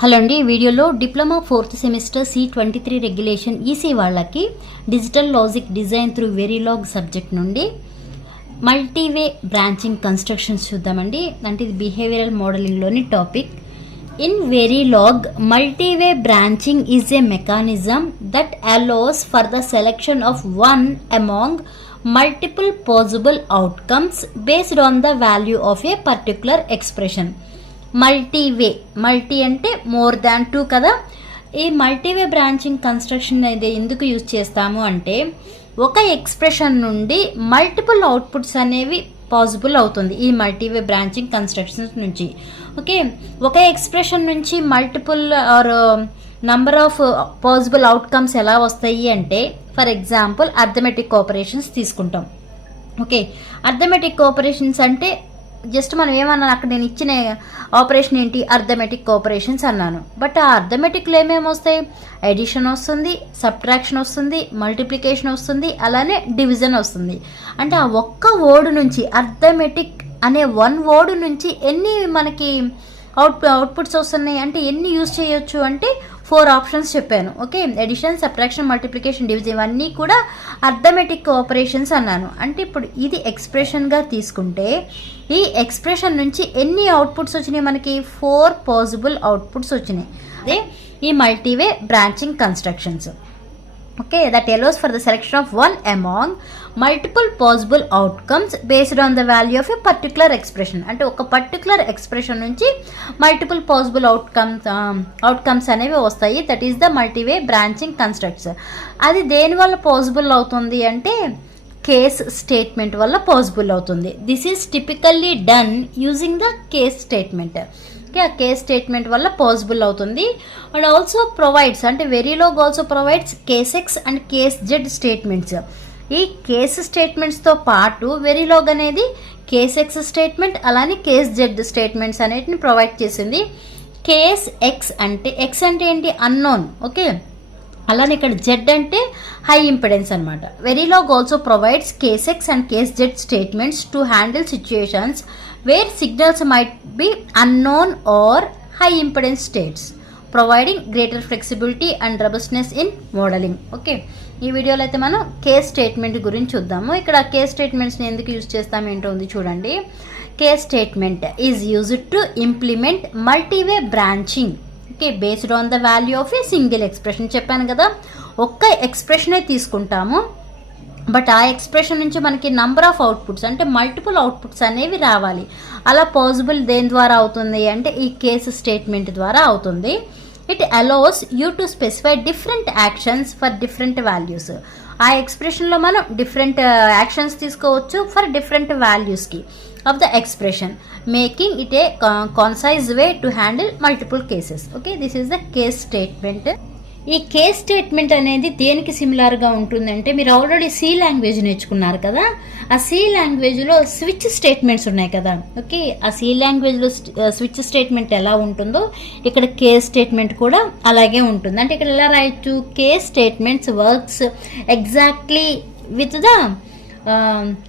Hello అండి, ఈ వీడియోలో diploma 4th semester C23 regulation EC వాళ్ళకి digital logic design through Verilog subject నుండి మల్టీవే బ్రాంచింగ్ కన్స్ట్రక్షన్స్ చూద్దామండి. అంటే ఇది బిహేవియరల్ మోడలింగ్లోని topic. In Verilog, multiway branching is a mechanism that allows for the selection of one among multiple possible outcomes based on the value of a particular expression. Multiway, multi అంటే more than 2 కదా. ఈ multiway branching construction అనేది ఎందుకు use చేస్తాము అంటే, ఒక expression నుండి multiple outputs అనేవి పాసిబుల్ అవుతుంది ఈ మల్టీవే బ్రాంచింగ్ కన్స్ట్రక్షన్స్ నుంచి. ఓకే, ఒక ఎక్స్ప్రెషన్ నుంచి multiple or number of possible outcomes ఎలా వస్తాయి అంటే, ఫర్ ఎగ్జాంపుల్ అర్థమెటిక్ ఆపరేషన్స్ తీసుకుంటాం. ఓకే, అర్థమెటిక్ ఆపరేషన్స్ అంటే జస్ట్ మనం ఏమన్నాను, అక్కడ నేను ఇచ్చిన ఆపరేషన్ ఏంటి, అర్థమెటిక్ ఆపరేషన్స్ అన్నాను. బట్ ఆ అర్థమెటిక్లో ఏమేమి వస్తాయి, ఎడిషన్ వస్తుంది, సబ్ట్రాక్షన్ వస్తుంది, మల్టిప్లికేషన్ వస్తుంది, అలానే డివిజన్ వస్తుంది. అంటే ఆ ఒక్క వర్డ్ నుంచి, అర్థమెటిక్ అనే 1 వర్డ్ నుంచి ఎన్ని మనకి అవుట్పుట్స్ వస్తున్నాయి అంటే ఎన్ని యూజ్ చేయొచ్చు అంటే 4 ఆప్షన్స్ చెప్పాను. Okay, addition, subtraction, multiplication, division ఇవన్నీ కూడా అర్థమెటిక్ ఆపరేషన్స్ అన్నాను. అంటే ఇప్పుడు ఇది ఎక్స్ప్రెషన్గా తీసుకుంటే ఈ ఎక్స్ప్రెషన్ నుంచి ఎన్ని అవుట్పుట్స్ వచ్చినాయి మనకి, 4 పాసిబుల్ అవుట్పుట్స్ వచ్చినాయి. అదే ఈ multiway branching constructions. Okay, that allows for the selection of one among multiple possible outcomes based on the value of a particular expression. అంటే ఒక పర్టికులర్ ఎక్స్ప్రెషన్ నుంచి మల్టిపుల్ పాసిబుల్ అవుట్కమ్స్ అనేవి వస్తాయి. That is the multiway branching constructs. అది దేని వల్ల possible అవుతుంది అంటే కేస్ స్టేట్మెంట్ వల్ల పాసిబుల్ అవుతుంది. This is typically done using the case statement. ఆ కేస్ స్టేట్మెంట్ వల్ల పాసిబుల్ అవుతుంది. అండ్ ఆల్సో ప్రొవైడ్స్, అంటే Verilog also provides case X and case Z statements. ఈ కేస్ స్టేట్మెంట్స్తో పాటు వెరీలాగ్ అనేది కేస్ ఎక్స్ స్టేట్మెంట్ అలానే కేస్ జెడ్ స్టేట్మెంట్స్ అనేటిని ప్రొవైడ్ చేసింది. కేస్ ఎక్స్ అంటే, ఎక్స్ అంటే ఏంటి, అన్నోన్. ఓకే, అలానే ఇక్కడ జెడ్ అంటే హై ఇంపెడెన్స్ అనమాట. Verilog also provides case X and case Z statements to handle situations where signals might be unknown or high impedance states, providing greater flexibility and robustness in modeling. Okay, ఈ వీడియోలో అయితే మనం case statement గురించి చూద్దాము. ఇక్కడ case స్టేట్మెంట్స్ని ఎందుకు use చేస్తాం ఏంటో ఉంది చూడండి. Case statement is used to implement multiway branching. Okay, based on the value of a single expression. చెప్పాను కదా, ఒక్క ఎక్స్ప్రెషనే తీసుకుంటాము, బట్ ఆ ఎక్స్ప్రెషన్ నుంచి మనకి నంబర్ ఆఫ్ అవుట్పుట్స్ అంటే మల్టిపుల్ అవుట్పుట్స్ అనేవి రావాలి. అలా పాసిబుల్ దేని ద్వారా అవుతుంది అంటే ఈ కేసు స్టేట్మెంట్ ద్వారా అవుతుంది. It allows you to specify different actions for different values. ఆ ఎక్స్ప్రెషన్లో మనం డిఫరెంట్ యాక్షన్స్ తీసుకోవచ్చు ఫర్ డిఫరెంట్ వాల్యూస్కి of the expression, making it a concise way to handle multiple cases. Okay, this is the case statement. ఈ case statement అనేది దేనికి సిమిలర్గా ఉంటుందంటే, మీరు ఆల్రెడీ సి లాంగ్వేజ్ నేర్చుకున్నారు కదా, ఆ సి లాంగ్వేజ్లో స్విచ్ స్టేట్మెంట్స్ ఉన్నాయి కదా. ఓకే, ఆ సి లాంగ్వేజ్లో స్విచ్ స్టేట్మెంట్ ఎలా ఉంటుందో ఇక్కడ కేస్ స్టేట్మెంట్ కూడా అలాగే ఉంటుంది. అంటే ఇక్కడ ఎలా రాయొచ్చు, case statements works exactly with the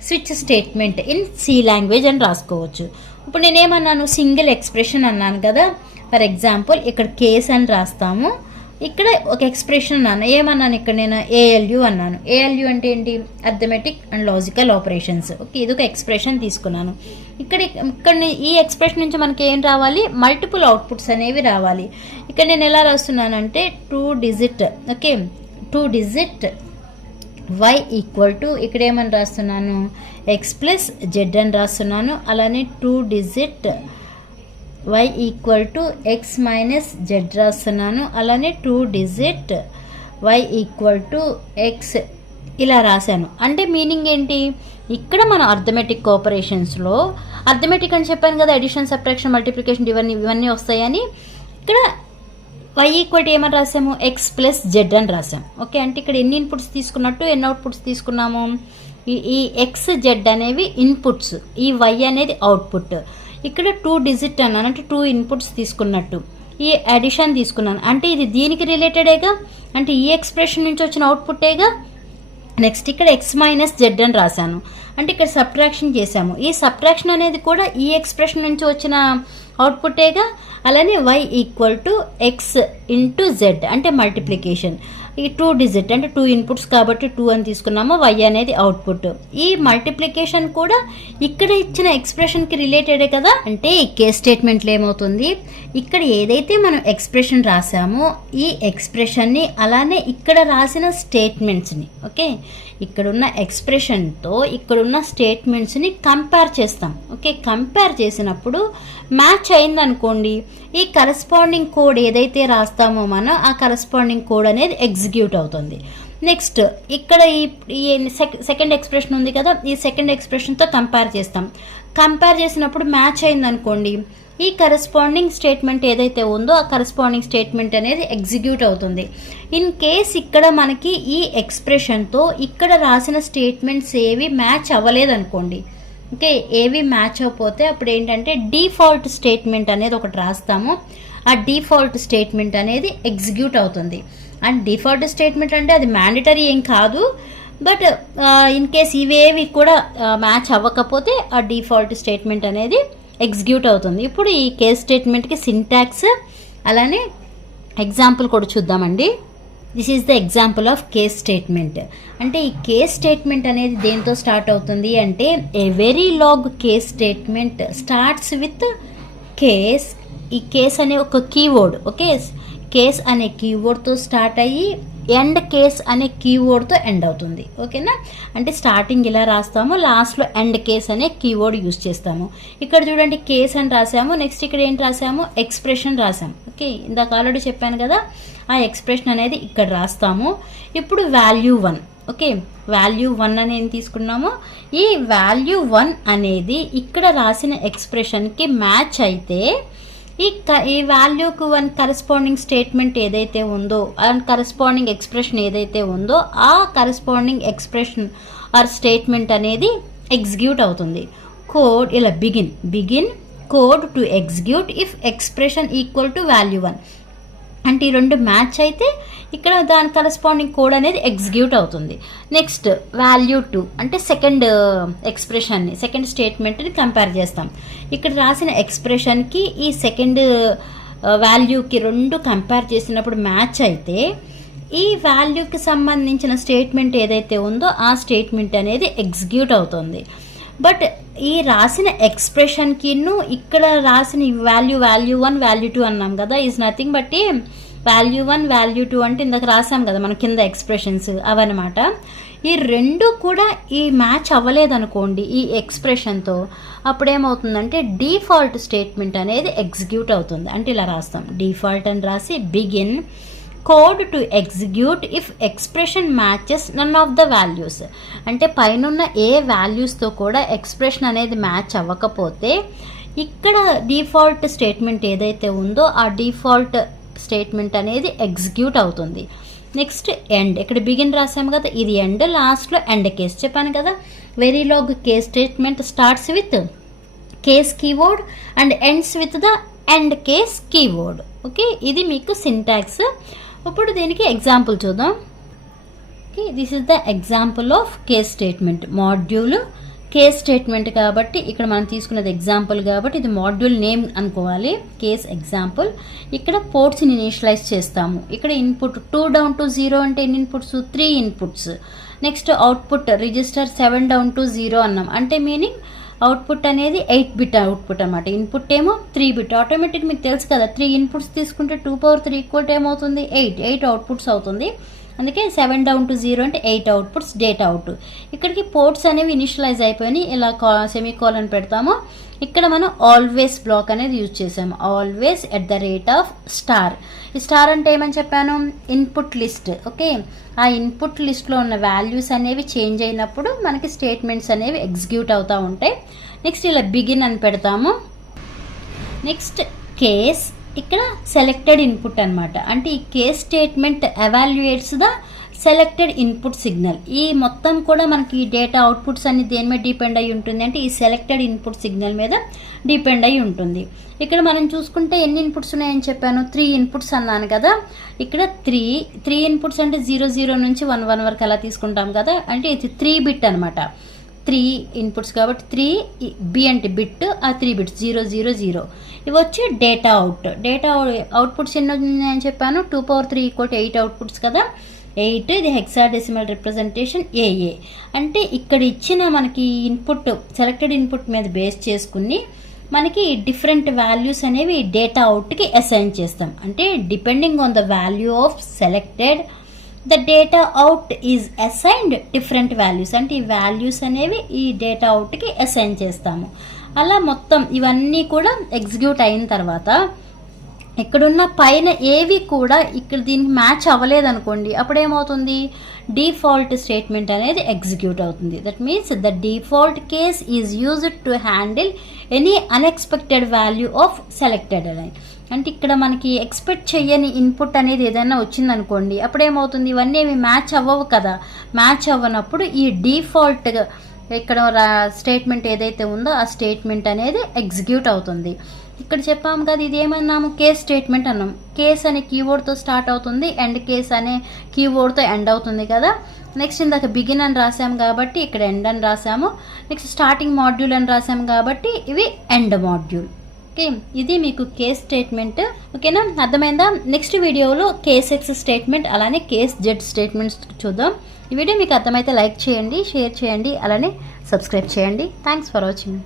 switch statement in C language అని రాసుకోవచ్చు. ఇప్పుడు నేనేమన్నాను, సింగిల్ ఎక్స్ప్రెషన్ అన్నాను కదా. ఫర్ ఎగ్జాంపుల్ ఇక్కడ కేస్ అని రాస్తాము, ఇక్కడ ఒక ఎక్స్ప్రెషన్ అన్నాను. ఏమన్నాను ఇక్కడ నేను, ఏఎల్యూ అన్నాను. ఏఎల్యూ అంటే ఏంటి, arithmetic and logical operations. Okay, ఇది ఒక ఎక్స్ప్రెషన్ తీసుకున్నాను. ఇక్కడ ఈ ఎక్స్ప్రెషన్ నుంచి మనకి ఏం రావాలి, మల్టిపుల్ అవుట్పుట్స్ అనేవి రావాలి. ఇక్కడ నేను ఎలా రాస్తున్నానంటే 2 digit. Okay, 2 digit y equal to, ఇక్కడ ఏమని రాస్తున్నాను, ఎక్స్ ప్లస్ జెడ్ అని రాస్తున్నాను. అలానే 2 digit y equal to X minus Z రాస్తున్నాను. అలానే 2 digit y equal to X ఇలా రాశాను. అంటే మీనింగ్ ఏంటి, ఇక్కడ మనం అర్థమెటిక్ ఆపరేషన్స్లో, అర్థమెటిక్ అని చెప్పాను కదా, ఎడిషన్, సబ్ట్రాక్షన్, మల్టిప్లికేషన్ ఇవన్నీ వస్తాయని, ఇక్కడ y ఈక్వల్ టు ఏమని రాసాము, ఎక్స్ ప్లస్ జెడ్ అని రాసాం. ఓకే, అంటే ఇక్కడ ఎన్ని ఇన్పుట్స్ తీసుకున్నట్టు, ఎన్ని అవుట్పుట్స్ తీసుకున్నాము, ఈ ఎక్స్ జెడ్ అనేవి ఇన్పుట్స్, ఈ y అనేది అవుట్పుట్. ఇక్కడ 2 డిజిట్ అన్నాను, అంటే 2 ఇన్పుట్స్ తీసుకున్నట్టు. ఈ అడిషన్ తీసుకున్నాను అంటే ఇది దీనికి రిలేటెడేగా, అంటే ఈ ఎక్స్ప్రెషన్ నుంచి వచ్చిన అవుట్పుట్టేగా. నెక్స్ట్ ఇక్కడ ఎక్స్ మైనస్ జెడ్ అని రాశాను, అంటే ఇక్కడ సబ్ట్రాక్షన్ చేసాము. ఈ సబ్ట్రాక్షన్ అనేది కూడా ఈ ఎక్స్ప్రెషన్ నుంచి వచ్చిన అవుట్పుట్టేగా. అలానే y equal to x into z అంటే మల్టిప్లికేషన్. ఈ 2 డిజిట్ అంటే 2 ఇన్పుట్స్ కాబట్టి 2 అని తీసుకున్నాము. y అనేది అవుట్పుట్. ఈ మల్టిప్లికేషన్ కూడా ఇక్కడ ఇచ్చిన ఎక్స్ప్రెషన్కి రిలేటెడే కదా. అంటే ఈ కేస్ స్టేట్మెంట్లో ఏమవుతుంది, ఇక్కడ ఏదైతే మనం ఎక్స్ప్రెషన్ రాసామో ఈ ఎక్స్ప్రెషన్ని అలానే ఇక్కడ రాసిన స్టేట్మెంట్స్ని, ఓకే, ఇక్కడున్న ఎక్స్ప్రెషన్తో ఇక్కడున్న స్టేట్మెంట్స్ని కంపేర్ చేస్తాం. ఓకే, కంపేర్ చేసినప్పుడు మ్యాచ్ అయిందనుకోండి, ఈ కరస్పాండింగ్ కోడ్ ఏదైతే రాస్తామో మనం ఆ కరస్పాండింగ్ కోడ్ అనేది ఎగ్జిక్యూట్ అవుతుంది. నెక్స్ట్ ఇక్కడ ఈ సెకండ్ ఎక్స్ప్రెషన్ ఉంది కదా, ఈ సెకండ్ ఎక్స్ప్రెషన్తో కంపేర్ చేస్తాం. కంపేర్ చేసినప్పుడు మ్యాచ్ అయిందనుకోండి, ఈ కరస్పాండింగ్ స్టేట్మెంట్ ఏదైతే ఉందో ఆ కరస్పాండింగ్ స్టేట్మెంట్ అనేది ఎగ్జిక్యూట్ అవుతుంది. ఇన్ కేస్ ఇక్కడ మనకి ఈ ఎక్స్ప్రెషన్తో ఇక్కడ రాసిన స్టేట్మెంట్స్ ఏవి మ్యాచ్ అవ్వలేదనుకోండి, ఓకే, ఏవి మ్యాచ్ అవ్వకపోతే అప్పుడు ఏంటంటే డిఫాల్ట్ స్టేట్మెంట్ అనేది ఒకటి రాస్తాము. ఆ డిఫాల్ట్ స్టేట్మెంట్ అనేది ఎగ్జిక్యూట్ అవుతుంది. అండ్ డిఫాల్ట్ స్టేట్మెంట్ అంటే అది మ్యాండేటరీ ఏం కాదు, బట్ ఇన్ కేస్ ఇవేవి కూడా మ్యాచ్ అవ్వకపోతే ఆ డిఫాల్ట్ స్టేట్మెంట్ అనేది ఎగ్జిక్యూట్ అవుతుంది. ఇప్పుడు ఈ కేస్ స్టేట్మెంట్కి సింటాక్స్ అలానే ఎగ్జాంపుల్ కూడా చూద్దామండి. This is the example of case statement. అంటే ఈ కేస్ స్టేట్మెంట్ అనేది దేంతో స్టార్ట్ అవుతుంది అంటే a Verilog case statement starts with case. ఈ కేస్ అనే ఒక కీవర్డ్, ఓకే, కేస్ అనే కీవర్డ్తో స్టార్ట్ అయ్యి ఎండ్ కేస్ అనే కీవర్డ్తో ఎండ్ అవుతుంది. ఓకేనా, అంటే స్టార్టింగ్ ఇలా రాస్తాము, లాస్ట్లో ఎండ్ కేస్ అనే కీవర్డ్ యూజ్ చేస్తాము. ఇక్కడ చూడండి కేస్ అని రాసాము, నెక్స్ట్ ఇక్కడ ఏంటి రాసాము, ఎక్స్ప్రెషన్ రాసాము. ఓకే, ఇందాక ఆల్రెడీ చెప్పాను కదా, ఆ ఎక్స్ప్రెషన్ అనేది ఇక్కడ రాస్తాము. ఇప్పుడు వాల్యూ 1, ఓకే, వాల్యూ 1 అనేది తీసుకున్నాము. ఈ వాల్యూ 1 అనేది ఇక్కడ రాసిన ఎక్స్ప్రెషన్కి మ్యాచ్ అయితే ఈ వాల్యూకి 1 కరస్పాండింగ్ స్టేట్మెంట్ ఏదైతే ఉందో అండ్ కరస్పాండింగ్ ఎక్స్ప్రెషన్ ఏదైతే ఉందో ఆ కరస్పాండింగ్ ఎక్స్ప్రెషన్ ఆర్ స్టేట్మెంట్ అనేది ఎగ్జిక్యూట్ అవుతుంది. కోడ్ ఇలా begin code to execute if expression equal to value 1 అంటే ఈ రెండు మ్యాచ్ అయితే ఇక్కడ దాని కరస్పాండింగ్ కోడ్ అనేది ఎగ్జిక్యూట్ అవుతుంది. నెక్స్ట్ వాల్యూ 2 అంటే సెకండ్ ఎక్స్ప్రెషన్ని సెకండ్ స్టేట్మెంట్ని కంపేర్ చేస్తాం. ఇక్కడ రాసిన ఎక్స్ప్రెషన్కి ఈ సెకండ్ వాల్యూకి రెండు కంపేర్ చేసినప్పుడు మ్యాచ్ అయితే ఈ వాల్యూకి సంబంధించిన స్టేట్మెంట్ ఏదైతే ఉందో ఆ స్టేట్మెంట్ అనేది ఎగ్జిక్యూట్ అవుతుంది. బట్ ఈ రాసిన ఎక్స్ప్రెషన్కిను ఇక్కడ రాసిన వాల్యూ 1 వాల్యూ 2 అన్నాం కదా, is nothing but value 1 value 2 అంటే ఇందాక రాసాం కదా మన కింద ఎక్స్ప్రెషన్స్ అవన్నమాట. ఈ రెండు కూడా ఈ మ్యాచ్ అవ్వలేదనుకోండి ఈ ఎక్స్ప్రెషన్తో, అప్పుడేమవుతుందంటే డిఫాల్ట్ స్టేట్మెంట్ అనేది ఎగ్జిక్యూట్ అవుతుంది. అంటే ఇలా రాస్తాం, డిఫాల్ట్ అని రాసి begin code to execute if expression matches none of the values. అంటే పైనున్న ఏ వాల్యూస్తో కూడా ఎక్స్ప్రెషన్ అనేది మ్యాచ్ అవ్వకపోతే ఇక్కడ డిఫాల్ట్ స్టేట్మెంట్ ఏదైతే ఉందో ఆ డిఫాల్ట్ స్టేట్మెంట్ అనేది ఎగ్జిక్యూట్ అవుతుంది. నెక్స్ట్ ఎండ్, ఇక్కడ బిగిన్ రాసాము కదా, ఇది ఎండ్, లాస్ట్లో ఎండ్ కేస్ చెప్పాను కదా. Verilog case statement starts with case keyword and ends with the end case keyword. Okay, ఇది మీకు సింటాక్స్. ఇప్పుడు దీనికి ఎగ్జాంపుల్ చూద్దాం. Okay, this is the example of case statement. Module case statement కాబట్టి ఇక్కడ మనం తీసుకున్నది ఎగ్జాంపుల్ కాబట్టి ఇది మాడ్యూల్ నేమ్ అనుకోవాలి. Case example. ఇక్కడ పోర్ట్స్ని ఇనిషియలైజ్ చేస్తాము. ఇక్కడ ఇన్పుట్ 2 down to 0 అంటే ఎన్ని inputs, 3 inputs. Next output register 7 down to 0 అన్నాం, అంటే మీనింగ్ అవుట్పుట్ అనేది 8 bit అవుట్పుట్ అనమాట. ఇన్పుట్ ఏమో 3 bit. ఆటోమేటిక్ మీకు తెలుసు కదా, 3 ఇన్పుట్స్ తీసుకుంటే 2 ఈక్వల్ ఏమవుతుంది, 8 అవుట్పుట్స్ అవుతుంది. అందుకే 7 down to 0 అంటే 8 అవుట్పుట్స్ డేటా అవుట్. ఇక్కడికి పోర్ట్స్ అనేవి ఇనిషియలైజ్ అయిపోయి ఇలా సెమీకోలన్ పెడతాము. ఇక్కడ మనం ఆల్వేస్ బ్లాక్ అనేది యూజ్ చేసాము. ఆల్వేస్ @ ఈ స్టార్ అంటే ఏమని చెప్పాను, ఇన్పుట్ లిస్ట్. ఓకే, ఆ ఇన్పుట్ లిస్ట్లో ఉన్న వాల్యూస్ అనేవి చేంజ్ అయినప్పుడు మనకి స్టేట్మెంట్స్ అనేవి ఎగ్జిక్యూట్ అవుతూ ఉంటాయి. నెక్స్ట్ ఇలా బిగిన్ అని పెడతాము. నెక్స్ట్ కేస్, ఇక్కడ సెలెక్టెడ్ ఇన్పుట్ అనమాట. అంటే ఈ case statement evaluates the selected input signal. ఈ మొత్తం కూడా మనకి డేటా అవుట్పుట్స్ అన్ని దేని మీద డిపెండ్ అయి ఉంటుంది అంటే ఈ సెలెక్టెడ్ ఇన్పుట్ సిగ్నల్ మీద డిపెండ్ అయి ఉంటుంది. ఇక్కడ మనం చూసుకుంటే ఎన్ని ఇన్పుట్స్ ఉన్నాయని చెప్పాను, 3 ఇన్పుట్స్ అన్నాను కదా. ఇక్కడ 3 ఇన్పుట్స్ అంటే 00 నుంచి 11 వరకు అలా తీసుకుంటాం కదా, అంటే ఇది 3 bit అనమాట. 3 ఇన్పుట్స్ కాబట్టి 3 బి అంటే బిట్, ఆ 3 బిట్స్ 0 0 0. ఇవి వచ్చి డేటా అవుట్పుట్స్ ఎన్ని ఉన్నాయని చెప్పాను, 2^3 = 8 అవుట్పుట్స్ కదా. 8 ఇది హెక్సాడెసిమల్ రిప్రజెంటేషన్ ఏఏ. అంటే ఇక్కడ ఇచ్చిన మనకి ఇన్పుట్ సెలెక్టెడ్ ఇన్పుట్ మీద బేస్ చేసుకుని మనకి డిఫరెంట్ వాల్యూస్ అనేవి డేటా అవుట్కి అసైన్ చేస్తాం. అంటే depending on the value of selected the data out is assigned different values. అంటే ఈ వాల్యూస్ అనేవి ఈ డేటా అవుట్కి అసైన్ చేస్తాము. అలా మొత్తం ఇవన్నీ కూడా ఎగ్జిక్యూట్ అయిన తర్వాత ఇక్కడున్న పైన ఏవి కూడా ఇక్కడ దీనికి మ్యాచ్ అవ్వలేదనుకోండి, అప్పుడు ఏమవుతుంది, డిఫాల్ట్ స్టేట్మెంట్ అనేది ఎగ్జిక్యూట్ అవుతుంది. That means the default case is used to handle any unexpected value of selected అని. అంటే ఇక్కడ మనకి ఎక్స్పెక్ట్ చేయని ఇన్పుట్ అనేది ఏదైనా వచ్చిందనుకోండి, అప్పుడేమవుతుంది, ఇవన్నీ ఏమి మ్యాచ్ అవ్వవు కదా. మ్యాచ్ అవ్వనప్పుడు ఈ డిఫాల్ట్ ఇక్కడ స్టేట్మెంట్ ఏదైతే ఉందో ఆ స్టేట్మెంట్ అనేది ఎగ్జిక్యూట్ అవుతుంది. ఇక్కడ చెప్పాము కదా, ఇది ఏమన్నాము, కేస్ స్టేట్మెంట్ అన్నాం. కేస్ అనే కీవర్డ్తో స్టార్ట్ అవుతుంది, ఎండ్ కేస్ అనే కీవర్డ్తో ఎండ్ అవుతుంది కదా. నెక్స్ట్ ఇందాక బిగిన్ అని రాసాము కాబట్టి ఇక్కడ ఎండ్ అని రాసాము. నెక్స్ట్ స్టార్టింగ్ మాడ్యూల్ అని రాసాము కాబట్టి ఇవి ఎండ్ మాడ్యూల్. ఓకే, ఇది మీకు కేస్ స్టేట్మెంట్. ఓకేనా, అర్థమైందా? నెక్స్ట్ వీడియోలో కేస్ ఎక్స్ స్టేట్మెంట్ అలానే కేస్ జెడ్ స్టేట్మెంట్స్ చూద్దాం. ఈ వీడియో మీకు అర్థమైతే లైక్ చేయండి, షేర్ చేయండి, అలానే సబ్స్క్రైబ్ చేయండి. Thanks for watching.